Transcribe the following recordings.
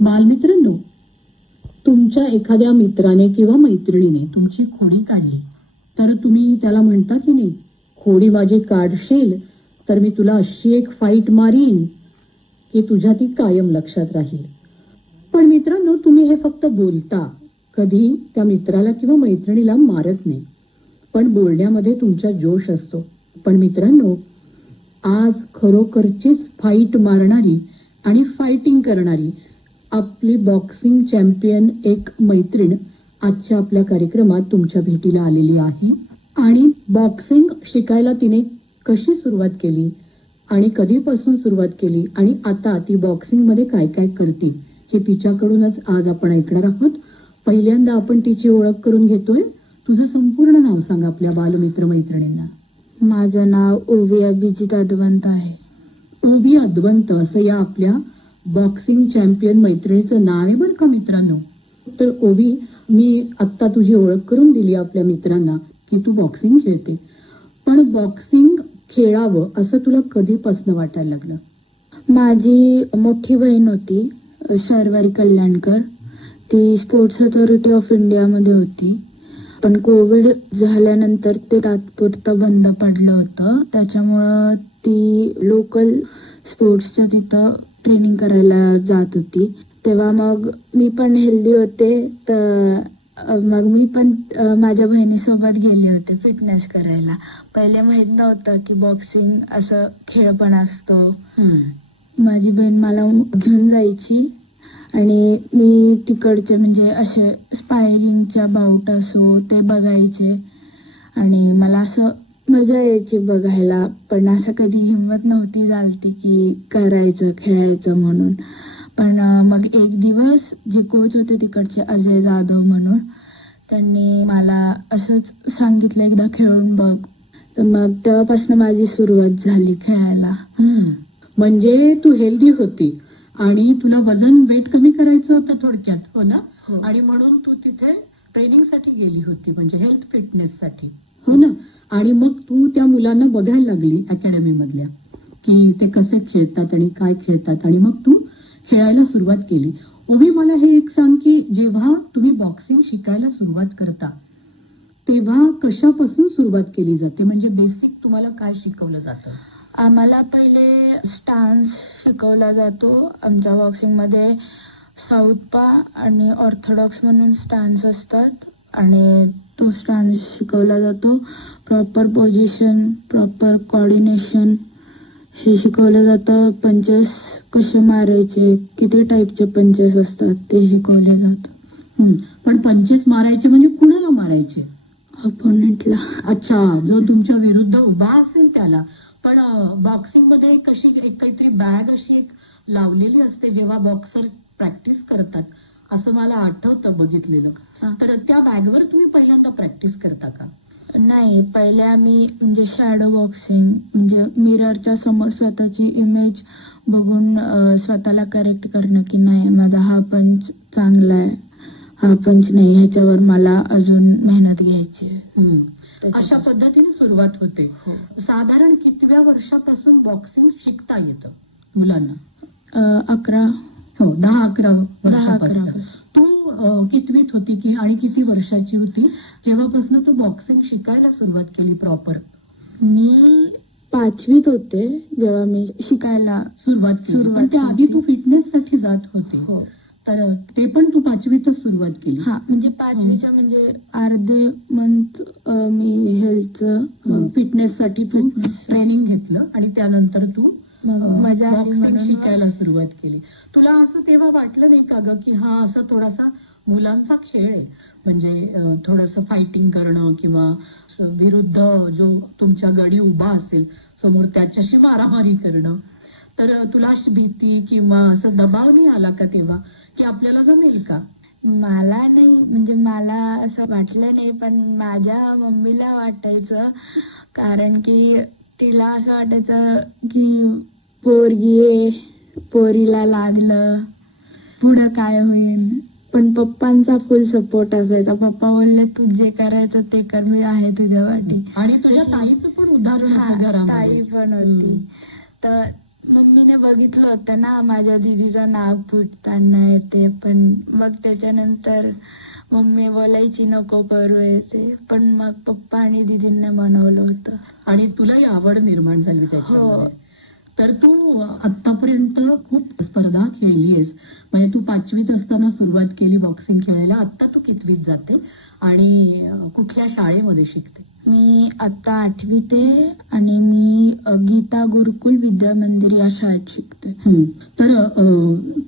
बालमित्रांनो, तुमच्या एखाद्या मित्राने किंवा मैत्रिणीने तुमची खोडी काढली तर तुम्ही त्याला म्हणता की नाही, खोडी माझी काढशील तर मी तुला अशी एक फाईट मारीन की तुझ्या ती कायम लक्षात राहील. पण मित्रांनो, तुम्ही हे फक्त बोलता, कधी त्या मित्राला किंवा मैत्रिणीला मारत नाही. पण बोलण्यामध्ये तुमचा जोश असतो. पण मित्रांनो, आज खरोखरचीच फाईट मारणारी आणि फायटिंग करणारी आपली बॉक्सिंग चॅम्पियन एक मैत्रीण आजच्या आपल्या कार्यक्रमात तुमच्या भेटीला आलेली आहे. आणि बॉक्सिंग शिकायला तिने कशी सुरुवात केली आणि कधीपासून सुरुवात केली आणि आता ती बॉक्सिंगमध्ये काय काय करते हे तिच्याकडूनच आज आपण ऐकणार आहोत. पहिल्यांदा आपण तिची ओळख करून घेतोय. तुझं संपूर्ण नाव सांग आपल्या बालमित्र मैत्रिणींना. माझं नाव ओवी अभिजित अद्वंत आहे. ओवी अद्वंत असं या आपल्या बॉक्सिंग चॅम्पियन मैत्रिणीचं नाव आहे बरं का मित्रांनो. तर ओवी, मी आत्ता तुझी ओळख करून दिली आपल्या मित्रांना की तू बॉक्सिंग खेळते. पण बॉक्सिंग खेळावं असं तुला कधीपासून वाटायला लागलं? माझी मोठी बहीण होती शर्वरी कल्याणकर. ती स्पोर्ट्स अथॉरिटी ऑफ इंडियामध्ये होती. पण कोविड झाल्यानंतर ते तात्पुरतं बंद पडलं होतं. त्याच्यामुळं ती लोकल स्पोर्ट्सच्या तिथं ट्रेनिंग करायला जात होती. तेव्हा मग मी पण हेल्दी होते, तर मग मी पण माझ्या बहिणीसोबत गेले होते फिटनेस करायला. पहिले माहित नव्हतं की बॉक्सिंग असं खेळ पण असतो. माझी बहीण मला घेऊन जायची आणि मी तिकडचे म्हणजे असे स्पायरिंगच्या बाऊट असो ते बघायचे आणि मला असं मजा यायची बघायला. पण असं कधी हिंमत नव्हती झालती की करायचं खेळायचं म्हणून. पण मग एक दिवस जे कोच होते तिकडचे अजय जाधव म्हणून, त्यांनी मला असंच सांगितलं एकदा खेळून बघ. तर मग तेव्हापासून माझी सुरुवात झाली खेळायला. म्हणजे तू हेल्दी होती आणि तुला वजन वेट कमी करायचं होतं थोडक्यात, हो ना? आणि म्हणून तू तिथे ट्रेनिंगसाठी गेली होती, म्हणजे हेल्थ फिटनेससाठी, हो ना? आणि मग तू त्या मुलांना बघायला लागली अकॅडमी मधल्या की ते कसे खेळतात आणि काय खेळतात, आणि मग तू खेळायला सुरुवात केली. ओवी, मला हे एक सांग की जेव्हा तुम्ही बॉक्सिंग शिकायला सुरुवात करता तेव्हा कशापासून सुरुवात केली जाते? म्हणजे बेसिक तुम्हाला काय शिकवलं जातं? आम्हाला पहिले स्टान्स शिकवला जातो. आमच्या बॉक्सिंगमध्ये साऊथपा आणि ऑर्थोडॉक्स म्हणून स्टान्स असतात आणि तो स्टान्स शिकवला जातो. प्रॉपर पोझिशन, प्रॉपर कोऑर्डिनेशन हे शिकवलं जातं. पंचेस कसे मारायचे, किती टाईपचे पंचेस असतात ते शिकवले जातं. पण पंचेस मारायचे म्हणजे कुणाला मारायचे? अपोनेंटला. अच्छा, जो तुमच्या विरुद्ध उभा असेल त्याला. पण बॉक्सिंग मध्ये कशी एक काहीतरी बॅग अशी एक लावलेली असते जेव्हा बॉक्सर प्रॅक्टिस करतात, असं मला आठवतं बघितलेलं. तर त्या बॅगवर तुम्ही पहिल्यांदा प्रॅक्टिस करता का? नाही, पहिले आम्ही म्हणजे शॅडो बॉक्सिंग, म्हणजे मिररच्या समोर स्वतःची इमेज बघून स्वतःला करेक्ट करणं की नाही माझा हा पंच चांगला आहे, हा पंच नाही, ह्याच्यावर मला अजून मेहनत घ्यायची आहे. अशा पद्धतीने सुरुवात होते. साधारण कितव्या वर्षापासून बॉक्सिंग शिकता येतं मुलांना? 11. हो, 10-11 वर्षापासून. तू कितवीत होती की आणि किती वर्षाची होती जेव्हापासून तू बॉक्सिंग शिकायला सुरुवात केली प्रॉपर? मी 5वीत होते जेव्हा मी शिकायला सुरुवात. त्याआधी तू फिटनेस साठी जात होते, तर ते पण तू 5वीतच सुरुवात केली? हा, म्हणजे 5वीच्या म्हणजे अर्धे मंथ मी हेल्थचं फिटनेस साठी तू ट्रेनिंग घेतलं आणि त्यानंतर तू मजा बॉक्सिंग शिकायला सुरुवात केली. तुला असं तेव्हा वाटलं नाही का ग की हा असा थोडासा मुलांचा खेळ आहे, म्हणजे थोडंसं फायटिंग करणं किंवा विरुद्ध जो तुमच्या गडी उभा असेल समोर त्याच्याशी मारामारी करणं, तर तुला अशी भीती किंवा असं दबाव नाही आला का तेव्हा की आपल्याला जमेल का? मला नाही, म्हणजे मला असं वाटलं नाही, पण माझ्या मम्मीला वाटायचं. कारण की तिला असं वाटायचं की पोरगी आहे, पोरीला लागलं पुढं काय होईल. पण पप्पांचा फुल सपोर्ट असायचा. पप्पा बोलले तू जे करायचं ते कर, मी आहे तुझ्या वाटी. आणि तुझ्या ताईचं पण उदाहरण होतं घरामध्ये. ताई पण होती. तर मम्मीने बघितलं होतं ना माझ्या दीदीचं नाक फुटताना येते, पण मग त्याच्यानंतर मम्मी बोलायची नको करू येते, पण मग पप्पा आणि दीदींनी मनवलं होतं. आणि तुलाही आवड निर्माण झाली त्याच्यामध्ये. हो. तर तू आतापर्यंत खूप स्पर्धा खेळलीयस. म्हणजे तू 5वीत असताना सुरुवात केली बॉक्सिंग खेळायला. आता तू कितवीत जाते आणि कुठल्या शाळेमध्ये शिकते? मी आता 8वीत आहे आणि मी गीता गुरुकुल विद्या मंदिर या शाळेत शिकते. तर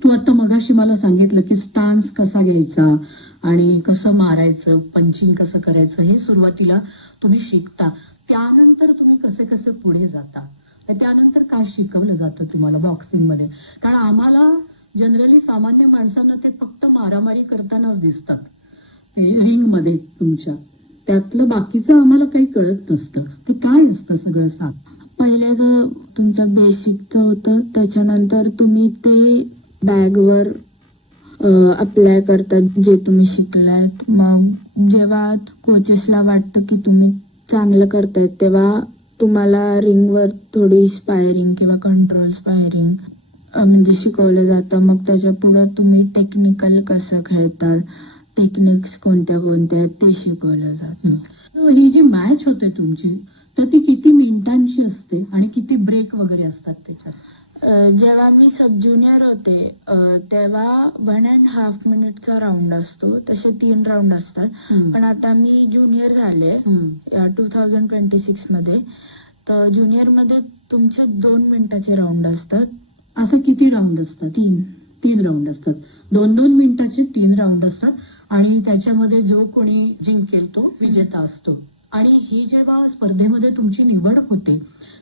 तू आता मगाशी मला सांगितलं की स्टान्स कसा घ्यायचा आणि कसं मारायचं, पंचिंग कसं करायचं, हे सुरुवातीला तुम्ही शिकता. त्यानंतर तुम्ही कसे कसे पुढे जाता, त्यानंतर काय शिकवलं जातं तुम्हाला बॉक्सिंग मध्ये? कारण आम्हाला जनरली सामान्य माणसांना ते फक्त मारामारी करतानाच दिसतात रिंग मध्ये तुमच्या, त्यातलं बाकीचं आम्हाला काही कळत नसतं. ते काय असतं सगळं सांग. पहिले तर तुमचं बेसिकचं होतं, त्याच्यानंतर तुम्ही ते बॅगवर अप्लाय करतात जे तुम्ही शिकलात. मग जेव्हा कोचेसला वाटतं की तुम्ही चांगलं करतायत, तेव्हा तुम्हाला रिंगवर थोडी स्पायरिंग किंवा कंट्रोल स्पायरिंग म्हणजे शिकवलं जातं. मग त्याच्या पुढे तुम्ही टेक्निकल कसं खेळतात, टेक्निक्स कोणत्या कोणत्या आहेत ते शिकवलं जातं. ही जी मॅच होते तुमची, तर ती किती मिनिटांची असते आणि किती ब्रेक वगैरे असतात त्याच्यात? जेव्हा मी सब ज्युनियर होते तेव्हा 1.5 मिनिटचा राऊंड असतो. तसे 3 राऊंड असतात. पण आता मी ज्युनियर झाले 2026 मध्ये, तर ज्युनियर मध्ये तुमचे 2 मिनिटाचे राऊंड असतात. असं किती राऊंड असतात? 3 राऊंड असतात. 2-2 मिनिटाचे 3 राऊंड असतात आणि त्याच्यामध्ये जो कोणी जिंकेल तो विजेता असतो. आणि ही जेव्हा स्पर्धेमध्ये तुमची निवड होते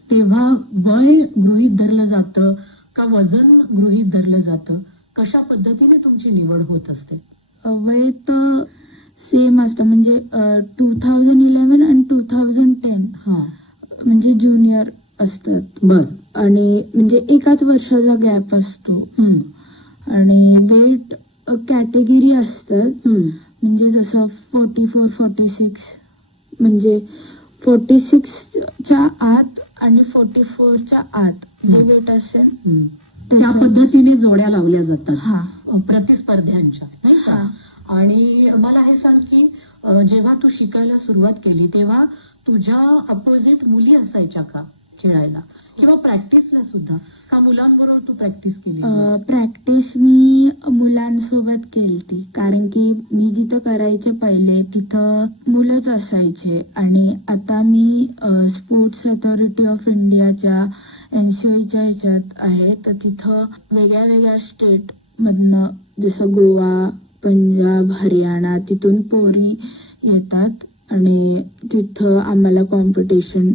तेव्हा वय गृहीत धरलं जातं का वजन गृहीत धरलं जातं? कशा पद्धतीने तुमची निवड होत असते? वय तर सेम असतं, म्हणजे 2011 आणि 2010 म्हणजे ज्युनियर असतात. बर. आणि म्हणजे एकाच वर्षाचा गॅप असतो. आणि वेट कॅटेगरी असतात, म्हणजे जसं 44-46, म्हणजे 46च्या आत आणि 44च्या आत जे वेट असेल त्या पद्धतीने जोड्या लावल्या जातात हा प्रतिस्पर्ध्यांच्या, नाही का? आणि मला हे सांग की जेव्हा तू शिकायला सुरुवात केली तेव्हा तुझ्या अपोजिट मुली असायच्या का खेळायला किंवा प्रॅक्टिसला सुद्धा, का मुलांबरोबर तू प्रॅक्टिस केली? प्रॅक्टिस मी मुलांसोबत केली, कारण की मी जिथं करायचे पहिले तिथं मुलंच असायचे. आणि आता मी स्पोर्ट्स अथॉरिटी ऑफ इंडियाच्या NCOEच्या ह्याच्यात आहे, तर तिथं वेगळ्या वेगळ्या स्टेट मधनं, जसं गोवा, पंजाब, हरियाणा, तिथून पोरी येतात आणि तिथं आम्हाला कॉम्पिटिशन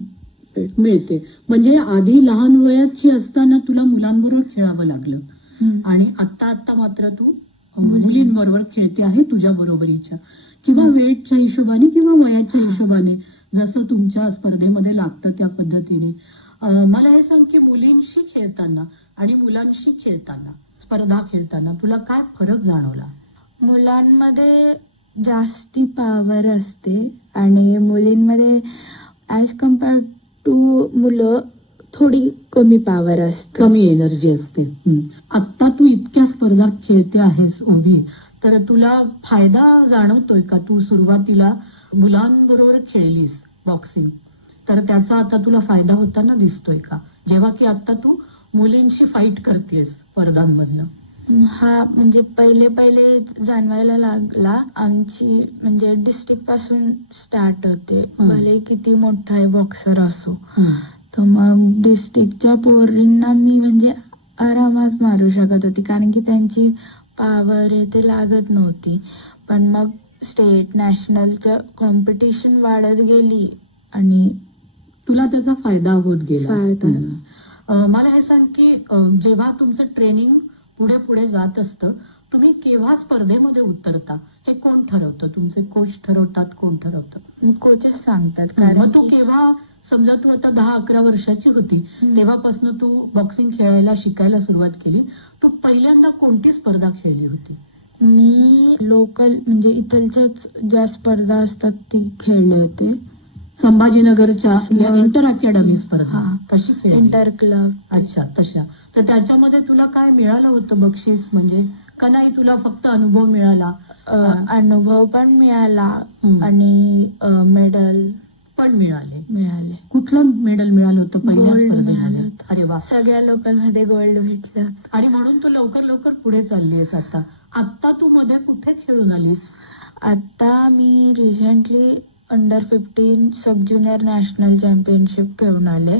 मिळते. म्हणजे आधी लहान वयाची असताना तुला मुलांबरोबर खेळावं लागलं आणि आता मात्र तू मुलींबरोबर खेळते आहे तुझ्या बरोबरीच्या, किंवा वेटच्या हिशोबाने किंवा वयाच्या हिशोबाने जसं तुमच्या स्पर्धेमध्ये लागतं त्या पद्धतीने. मला हे सांग की मुलींशी खेळताना आणि मुलांशी खेळताना, स्पर्धा खेळताना तुला काय फरक जाणवला? मुलांमध्ये जास्ती पॉवर असते आणि मुलींमध्ये ऍज कम्पेअर टू मुलं थोडी कमी पॉवर असते, कमी एनर्जी असते. आता तू इतक्या स्पर्धा खेळते आहेस ओवी, तर तुला फायदा जाणवतोय का? तू सुरुवातीला मुलांबरोबर खेळलीस बॉक्सिंग, तर त्याचा आता तुला फायदा होताना दिसतोय का, जेव्हा की आता तू मुलींशी फाईट करतेस स्पर्धांमधनं? हा, म्हणजे पहिले जाणवायला लागला. आमची म्हणजे डिस्ट्रिक्ट पासून स्टार्ट होते, भले किती मोठा आहे बॉक्सर असो. तर मग डिस्ट्रिक्टच्या पोरींना मी म्हणजे आरामात मारू शकत होती, कारण की त्यांची पॉवर ते लागत नव्हती. पण मग स्टेट नॅशनलच्या कॉम्पिटिशन वाढत गेली आणि तुला त्याचा फायदा होत गेला. मला हे सांग की जेव्हा तुमचं ट्रेनिंग पुढे पुढे जात असतं, तुम्ही केव्हा स्पर्धेमध्ये उतरता हे कोण ठरवतं? तुमचे कोच ठरवतात? कोण ठरवतं? कोचेस सांगतात. कारण तू केव्हा, समजा तू आता 10-11 वर्षाची होती तेव्हापासून तू बॉक्सिंग खेळायला शिकायला सुरुवात केली, तू पहिल्यांदा कोणती स्पर्धा खेळली होती? मी लोकल म्हणजे इथलच्याच ज्या स्पर्धा असतात ती खेळले होते. संभाजीनगरच्या Small. इंटर अकॅडमी स्पर्धा हा. कशी खेळली? Inter club. अच्छा, तशा. तर त्याच्यामध्ये तुला काय मिळालं होतं बक्षीस, म्हणजे का नाही तुला फक्त अनुभव मिळाला? अनुभव पण मिळाला हम्म. आणि मेडल पण मिळाले. मिळाले. कुठलं मेडल मिळालं होतं पहिल्या Gold स्पर्धेमध्ये? मिळालं होतं. अरे वा. सगळ्या लोकांमध्ये गोल्ड भेटलं. आणि म्हणून तू लवकर लवकर पुढे चालली आहेस. आता तू मध्ये कुठे खेळून आलीस? आता मी recently under 15 sub junior national championship खेळून आले,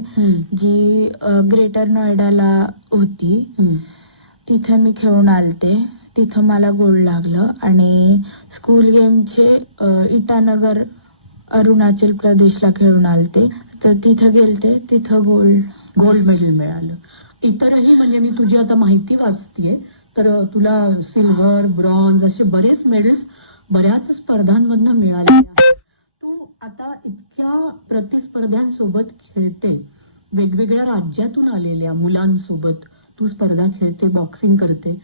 जी ग्रेटर नोएडाला होती. तिथे मी खेळून आलते. तिथं मला गोल्ड लागलं. आणि स्कूल गेमचे इटानगर अरुणाचल प्रदेशला खेळून आलते, तर तिथं गेलते, तिथं गोल्ड मेडल मिळालं. इतरही म्हणजे मी तुझी आता माहिती वाचतेय तर तुला सिल्वर, ब्रॉन्झ असे बरेच मेडल्स बऱ्याच स्पर्धांमधनं मिळाले आहेत. तू आता इतक्या प्रतिस्पर्ध्यांसोबत खेळते, वेगवेगळ्या राज्यातून आलेल्या मुलांसोबत तू स्पर्धा खेळते, बॉक्सिंग करते.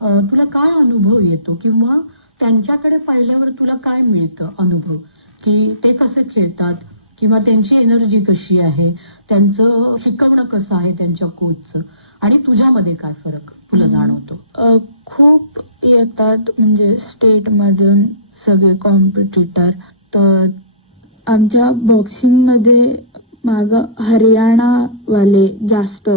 तुला काय अनुभव येतो किंवा त्यांच्याकडे पाहिल्यावर तुला काय मिळतं अनुभव, की ते कसे खेळतात किंवा त्यांची एनर्जी कशी आहे, त्यांचं शिकवणं कसं आहे त्यांच्या कोचचं, आणि तुझ्यामध्ये काय फरक तुला जाणवतो? खूप येतात, म्हणजे स्टेट मधून सगळे कॉम्पिटिटर. तर आमच्या बॉक्सिंग मध्ये माग हरियाणावाले जास्त,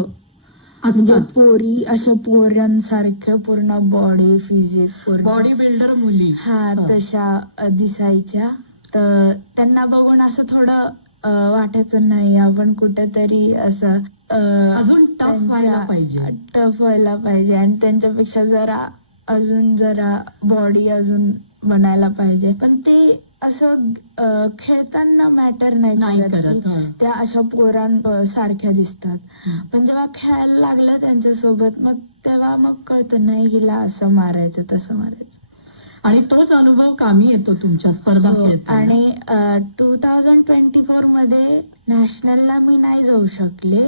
म्हणजे असतात. पोरी अशा पोरांसारख्या पूर्ण बॉडी फिजिक, बॉडी बिल्डर मुली. हा तशा दिसायच्या. तर त्यांना बघून असं थोडं वाटायचं नाही आपण कुठेतरी असं अजून टफ व्हायला पाहिजे. टफ व्हायला पाहिजे आणि त्यांच्यापेक्षा जरा बॉडी अजून बनायला पाहिजे. पण ते असं खेळताना मॅटर नाही करत की त्या अशा पोरांसारख्या दिसतात. पण जेव्हा खेळायला लागलं त्यांच्यासोबत, मग तेव्हा मग कळतं नाही हिला असं मारायचं तसं मारायचं. आणि तोच अनुभव कामी येतो तुमच्या स्पर्धा खेळताना. आणि 2024 मध्ये नॅशनलला मी नाही जाऊ शकले,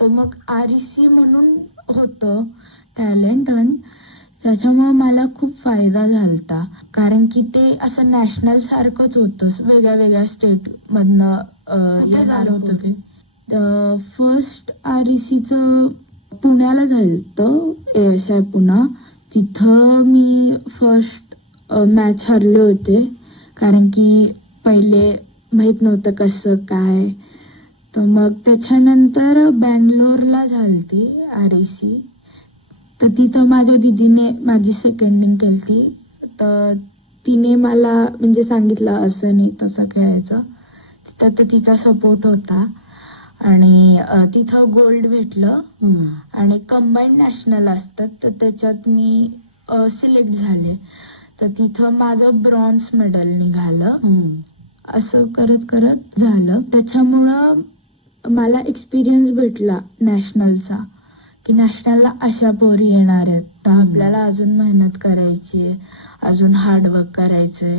तर मग REC म्हणून होतं टॅलेंट रन, त्याच्यामुळे मला खूप फायदा झालता. कारण की ते असं नॅशनल सारखंच होतं, वेगळ्या वेगळ्या स्टेट मधनं येणार होतं ते. फर्स्ट RECचं पुण्याला झालं, ASI पुणा. तिथं मी फर्स्ट मॅच हरले होते, कारण की पहिले माहित नव्हतं कसं काय. तर मग त्याच्यानंतर बँगलोरला झालती REC. तर तिथं माझ्या दीदीने माझी सेकंडिंग केलती. तर तिने मला म्हणजे सांगितलं असं नाही तसं खेळायचं. तिथं तर तिचा सपोर्ट होता आणि तिथं गोल्ड भेटलं. आणि कंबाईंड नॅशनल असतात, तर त्याच्यात मी सिलेक्ट झाले. तर तिथं माझं ब्रॉन्झ मेडल निघालं. असं करत करत झालं. त्याच्यामुळं मला एक्सपिरियन्स भेटला नॅशनलचा, की नॅशनलला अशा पोरी येणार आहेत, तर आपल्याला अजून मेहनत करायची, अजून हार्डवर्क करायचंय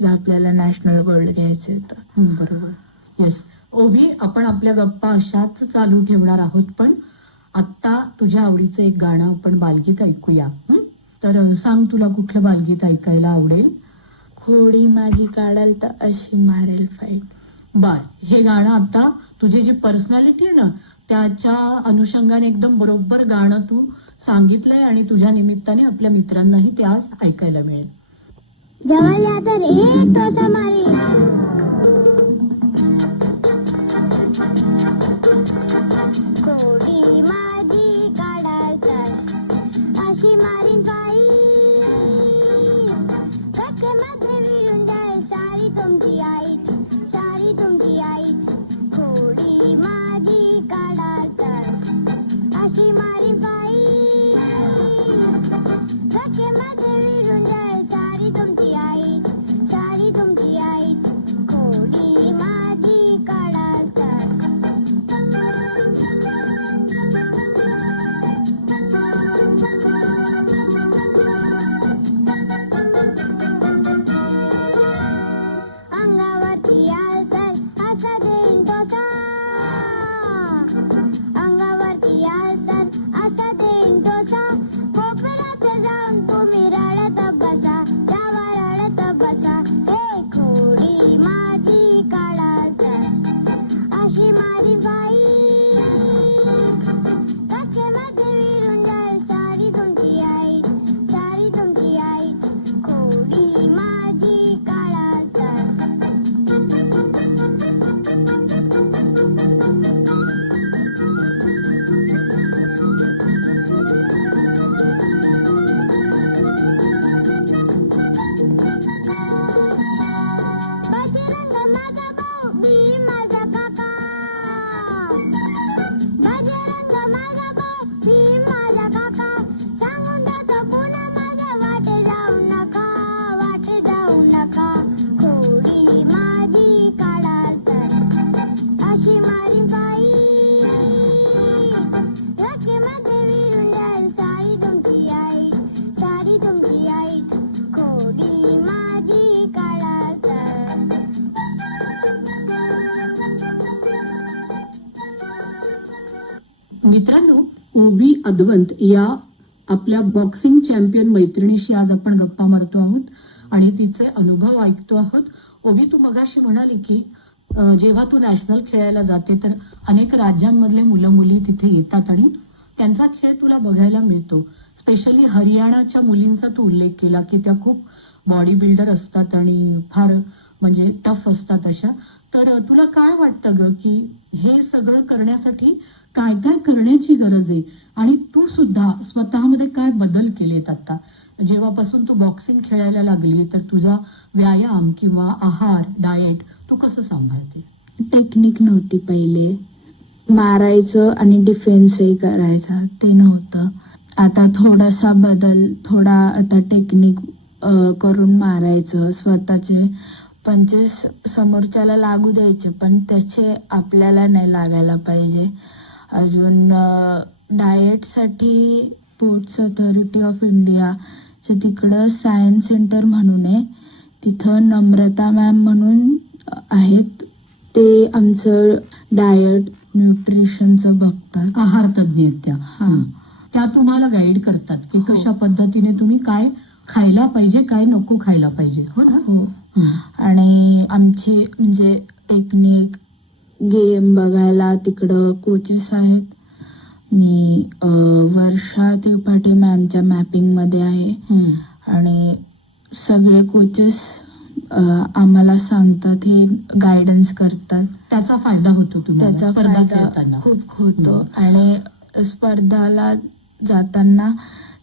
जर आपल्याला नॅशनल गोल्ड घ्यायचे तर. बरोबर. येस ओभी, आपण आपल्या गप्पा अशाच चालू ठेवणार आहोत, पण आता तुझ्या आवडीचं एक गाणं आपण बालगीत ऐकूया. तर सांग, तुला कुठलं बालगीत ऐकायला आवडेल? खोडी माझी काढाल तर अशी मारेल फाईट. बर, हे गाणं आता तुझी जी पर्सनॅलिटी आहे ना त्याच्या अनुषंगाने एकदम बरोबर गाणं तू सांगितलंय आणि तुझ्या निमित्ताने आपल्या मित्रांनाही ते आज ऐकायला मिळेल. जवळ या तर एक टोचा मारेल, खोडी माझी काढाल तर अशी मारीन बाई, धक्क्यामध्ये विरून जाईल सारी तुमची आईट, सारी तुमची आईट. खोडी माझी काढाल तर अशी मारीन बाई, धक्क्यामध्ये विरून जाईल सारी तुमची आईट, सारी तुमची आईट. खोडी माझी काढाल तर. मित्रांनो, ओबी अद्वंत या आपल्या बॉक्सिंग चॅम्पियन मैत्रिणीशी आज आपण गप्पा मारतो आहोत आणि तिचे अनुभव ऐकतो आहोत. ओबी, तू मगाशी म्हणाली की जेव्हा तू नॅशनल खेळायला जाते तर अनेक राज्यांमधले मुलं मुली तिथे येतात आणि त्यांचा खेळ तुला बघायला मिळतो. स्पेशली हरियाणाच्या मुलींचा तू उल्लेख केला की त्या खूप बॉडी बिल्डर असतात आणि फार म्हणजे टफ असतात अशा. तर तुला काय वाटतं ग की हे सगळं करण्यासाठी काय काय करण्याची गरज आहे आणि तू सुद्धा स्वतःमध्ये काय बदल केलेत आता जेव्हापासून तू बॉक्सिंग खेळायला लागली? तर तुझा व्यायाम किंवा आहार, डाएट तू कसं सांभाळते? टेक्निक नव्हती पहिले, मारायचं आणि डिफेन्सही करायचा ते नव्हतं. आता थोडासा बदल, थोडा आता टेक्निक करून मारायचं, स्वतःचे पंचेस समोरच्याला लागू द्यायचे पण त्याचे आपल्याला नाही लागायला पाहिजे. अजून डाएटसाठी स्पोर्ट्स अथॉरिटी ऑफ इंडिया तिकडं सायन्स सेंटर म्हणून आहे, तिथं नम्रता मॅम म्हणून आहेत, ते आमचं डाएट न्यूट्रिशनचं बघतात. आहार तज्ञ आहेत त्या. त्या तुम्हाला गाईड करतात की कशा पद्धतीने तुम्ही काय खायला पाहिजे, काय नको खायला पाहिजे, हो ना? हो. आणि आमची म्हणजे टेक्निक, गेम बघायला तिकडं कोचेस आहेत. मी वर्षा त्रिपाठी मॅमच्या मॅपिंग मध्ये आहे आणि सगळे कोचेस आम्हाला सांगतात, हे गायडन्स करतात. त्याचा फायदा होतो तुम्हाला त्याचा स्पर्धा फायदा खेळताना? खूप होतो. आणि स्पर्धाला जाताना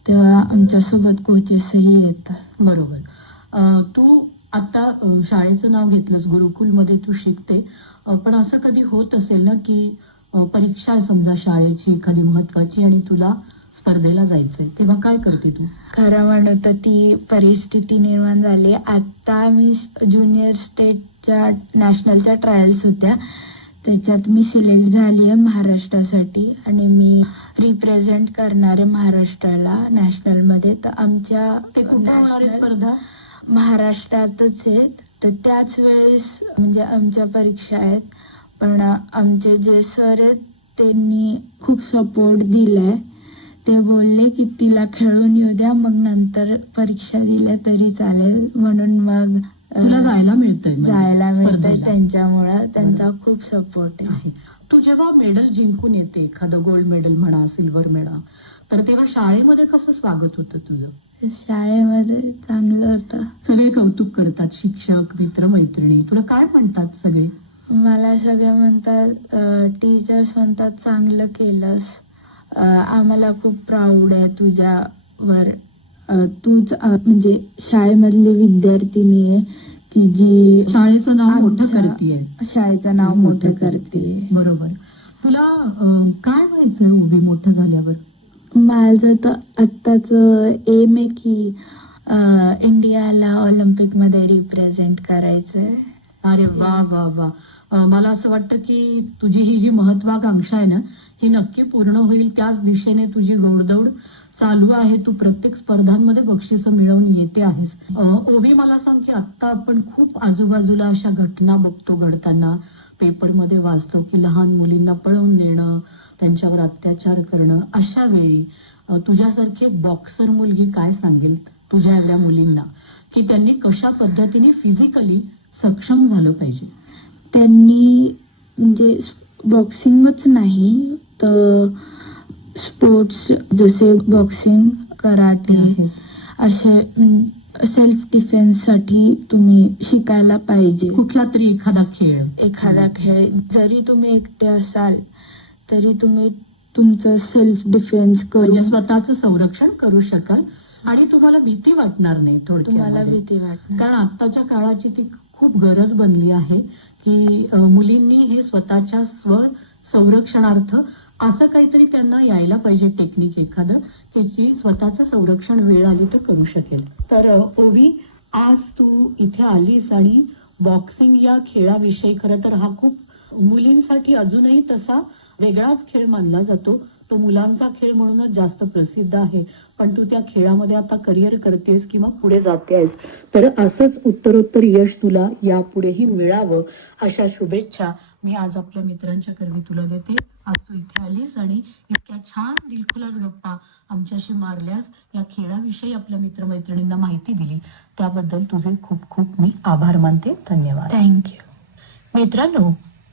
तेव्हा आमच्यासोबत कोचेसही येतात. बरोबर. तू आता शाळेचं नाव घेतलंस, गुरुकुलमध्ये तू शिकते, पण असं कधी होत असेल ना की परीक्षा समजा शाळेची एखादी महत्वाची आणि तुला स्पर्धेला जायचंय, तेव्हा काय करते तू? खरं म्हणू तर ती परिस्थिती निर्माण झाली. आता मी ज्युनियर स्टेटच्या नॅशनलच्या ट्रायल्स होत्या, त्याच्यात मी सिलेक्ट झाली आहे महाराष्ट्रासाठी आणि मी रिप्रेझेंट करणार आहे महाराष्ट्राला नॅशनलमध्ये. तर आमच्या स्पर्धा महाराष्ट्रातच आहेत. तर त्याच वेळेस म्हणजे आमच्या परीक्षा आहेत, पण आमचे जे सर आहेत त्यांनी खूप सपोर्ट दिलाय. ते बोलले की तिला खेळून येऊ द्या, मग नंतर परीक्षा दिल्या तरी चालेल, म्हणून मग तुला जायला मिळतंय त्यांच्यामुळं. त्यांचा खूप सपोर्ट आहे. तू जेव्हा मेडल जिंकून येते, एखादं गोल्ड मेडल म्हणा, सिल्वर म्हणा, तर तेव्हा शाळेमध्ये कसं स्वागत होतं तुझं? शाळेमध्ये चांगलं होतं. सगळे कौतुक करतात, शिक्षक, मित्र, मैत्रिणी तुला काय म्हणतात सगळे? मला सगळे म्हणतात, टीचर्स म्हणतात चांगलं केलंस, आम्हाला खूप प्राऊड आहे तुझ्यावर. तूच म्हणजे शाळेमधली विद्यार्थिनी आहे की जी शाळेचं नाव मोठं करतेय. शाळेचं नाव मोठं करते. बरोबर. तुला काय व्हायचंय ओबी मोठं झाल्यावर? माझं तर आत्ताच एम आहे की इंडियाला ऑलिम्पिक मध्ये रिप्रेझेंट करायचंय. अरे वा वा वा. मला असं वाटतं की तुझी ही जी महत्वाकांक्षा आहे ना, ही नक्की पूर्ण होईल. त्याच दिशेने तुझी घोडदौड चालू आहे. तू प्रत्येक स्पर्धांमध्ये बक्षिसं मिळवून येते आहेस. ओबी, मला सांग की आता आपण खूप आजूबाजूला अशा घटना बघतो घडताना, पेपरमध्ये वाचतो की लहान मुलींना पळवून नेणं, त्यांच्यावर अत्याचार करणं. अशा वेळी तुझ्यासारखी एक बॉक्सर मुलगी काय सांगेल तुझ्या एवढ्या मुलींना की त्यांनी कशा पद्धतीने फिजिकली सक्षम झालं पाहिजे? त्यांनी म्हणजे बॉक्सिंगच नाही तर स्पोर्ट्स जसे बॉक्सिंग, कराटे असे सेल्फ डिफेन्स साठी तुम्ही शिकायला पाहिजे. कुठला तरी एखादा खेळ, जरी तुम्ही एकटे असाल तरी तुम्ही तुमचं सेल्फ डिफेन्स म्हणजे स्वतःचं संरक्षण करू शकाल आणि तुम्हाला भीती वाटणार नाही. तुम्हाला भीती वाटणार, कारण आत्ताच्या काळाची ती खूप गरज बनली आहे की मुलींनी हे स्वतःच्या स्व संरक्षणार्थ असं काहीतरी त्यांना यायला पाहिजे, टेक्निक एखादं की जी स्वतःचं संरक्षण वेळ आली तर करू शकेल. तर ओबी, आज तू इथे आलीस आणि बॉक्सिंग या खेळाविषयी, खरं तर हा खूप मुलींसाठी अजूनही तसा वेगळाच खेळ मानला जातो. तो मुलांचा खेळ म्हणूनच जास्त प्रसिद्ध आहे, पण तू त्या खेळामध्ये आता करिअर करतेस किंवा पुढे जातेस, तर असंच उत्तरोत्तर यश तुला यापुढेही मिळावं अशा शुभेच्छा मी आज आपल्या मित्रांच्या करवी तुला देते. आज तू इथे आलीस आणि इतक्या छान दिलखुलास गप्पा आमच्याशी मारल्यास, या खेळाविषयी आपल्या मित्रमैत्रिणींना माहिती दिली, त्याबद्दल तुझे खूप खूप मी आभार मानते. धन्यवाद. थँक्यू. मित्रांनो,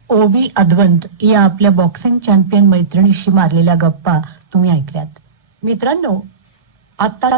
ओवी अद्वंत या आपल्या बॉक्सिंग चॅम्पियन मैत्रिणीशी मारलेल्या गप्पा तुम्ही ऐकल्यात. मित्रांनो, आता